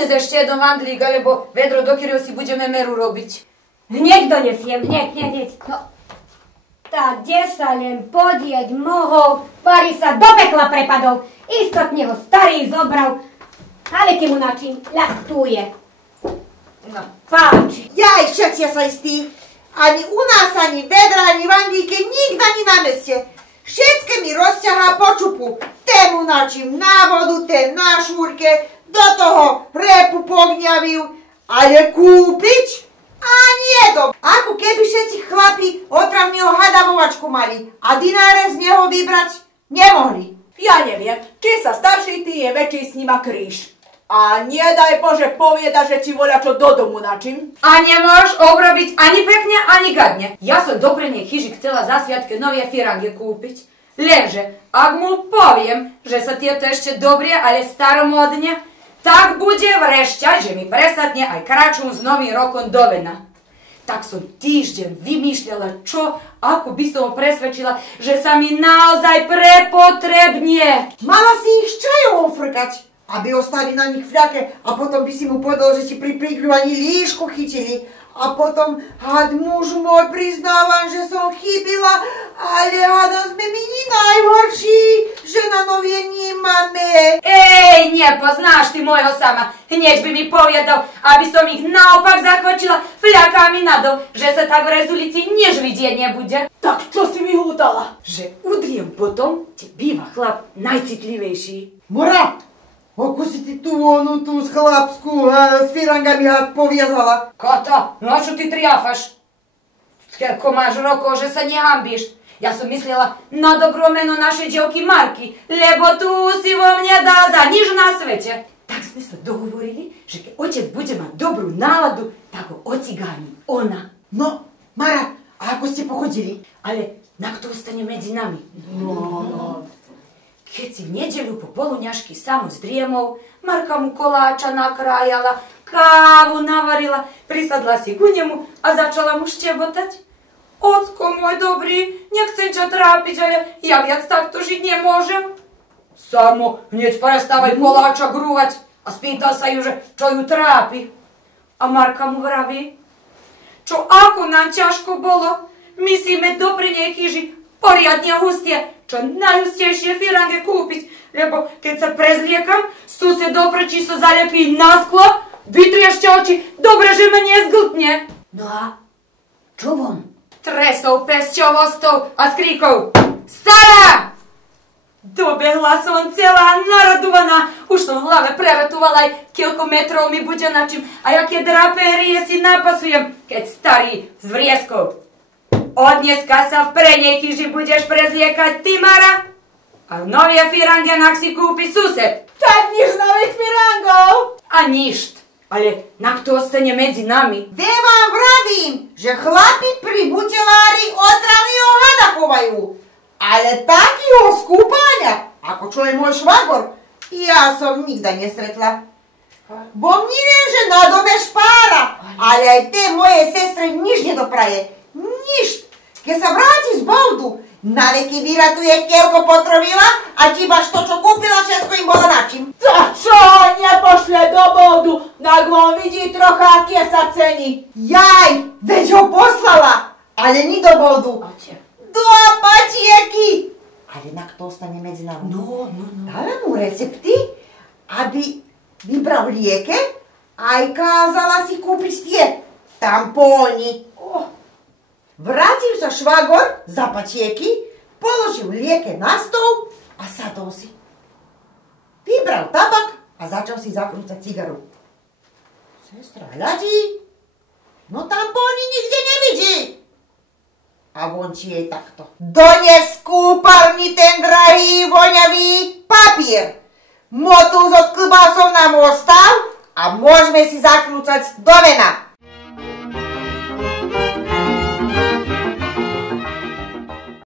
Donies ešte jeden vandlík, alebo vedro, do ktorého si budeme meru robiť. Hneď donesiem, hneď. No, tá, kde sa len podieť mohol, pari sa do pekla prepadol. Istotne ho starý zobral, ale keď mu načím ľahtuje. No, páči. Jaj, všetci sa istí. Ani u nás, ani vedra, ani vandíke, nikde ani na meste. Všetké mi rozťahá po čupu. Tému načím na vodu, ten na šúrke, do toho repu pogňavil. Ale kúpiť? Ani jedom. Ako keby všetci chlapi otravného hadavovačku mali a dináre z neho vybrať nemohli. Ja neviem, či sa starší ty je väčší s nima kríž. A nedaj Bože povieda, že ti voľa čo do domu načím. A nemôžeš obrobiť ani pekne, ani gadne. Ja som do prenej chyži chcela za sviatke nové firangy kúpiť. Lenže, ak mu poviem, že sa tieto ešte dobrie, ale staromodne, tak bude vrešťať, že mi presadne aj kraču s novým rokom do vena. Tak som týždeň vymýšľala, ako by som ho presvedčila, že sa mi naozaj prepotrebnie. Mala si ich s čajom frkať, aby ostali na nich fľake a potom by si mu povedal, že ti pri prikryvaní líšku chytili. A potom, had muž môj, priznávam, že som chybila, ale hada sme my najhorší, že na novie nemáme. Ej, nepoznáš ty môjho sama. Hneď by mi povedal, aby som ich naopak zakočila fľakami nadol, že sa tak v rezulici než vidieť nebude. Tak čo si mi hútala? Že udriem potom, ti býva chlap najcitlivejší. Mora, ako si ty tú z chlapsku s firangami poviazala? Koto, no čo ty triafaš? Koľko máš rokov, že sa nehambíš? Ja som myslela na dobrú meno našej dievky Marky, lebo tu si vo mne dá za nič na svete. Tak sme sa dohovorili, že keď otec bude mať dobrú náladu, tak ho ocigáni ona. No, Mara, a ako ste pochodili? Ale na kto ostane medzi nami? No. Keď si v nedeľu po poluňažky samo s driemou, Marka mu koláča nakrájala, kávu navarila, prisadla si ku nemu a začala mu štebotať. Ocko môj dobrý, nechcem ťa trápiť, ale ja viac takto žiť nemôžem. Samo hneď prestávaj koláča grúvať a spýtal sa ju, že čo ju trápi. A Marka mu vraví, čo ako nám ťažko bolo, myslíme do prinej chyži poriadne hustie, čo najhustejšie firange kúpiť, lebo keď sa prezliekam, sused oproti sa zalepí na sklo, vytriašte oči, dobre, že ma nezgltne. No a čo von? Tresol pesťovostou a skríkov, stará! Dobehla som celá naradovaná, už som v hlave prevetovala aj koľko metrov mi bude na čím a jaké drapérie si napasujem, keď starý s vrieskou. Od dneska sa v prenej chyži budeš prezliekať ty, Mara, a novie firange nak si kúpi sused. Tak nič nových firangov. A ništ, ale nak to ostane medzi nami. Ve vám vravím, že chlapi pri butelári otravného hada chovajú, ale takýho skúpania, ako čo je môj švagor, ja som nikda nesretla. Bo mne že na dome špára, ale aj tie moje sestre nič nedopraje. Nič. Keď sa vráti z boldu, na veky vyratuje, keľko potrovila a tibaž to, čo kúpila, všetko im bolo načím. Tak čo ho nepošle do boldu, tak on vidí trocha, aké sa cení. Jaj, veď ho poslala, ale ni do boldu. Do apatieky. Ale na kto ostane medzi nami? No. Dáme mu recepty, aby vybral lieke a aj kázala si kúpiť tie tampóny. Vrátil sa švagor z apatieky, položil lieke na stôl a sadol si. Vybral tabak a začal si zakrúcať cigaru. Sestra hľadí, no tampóny nikde nevidí. A vončí jej takto. Dones kúpalni ten drahý voňavý papier. Motus od klbásov nám ostal a môžeme si zakrúcať do vena.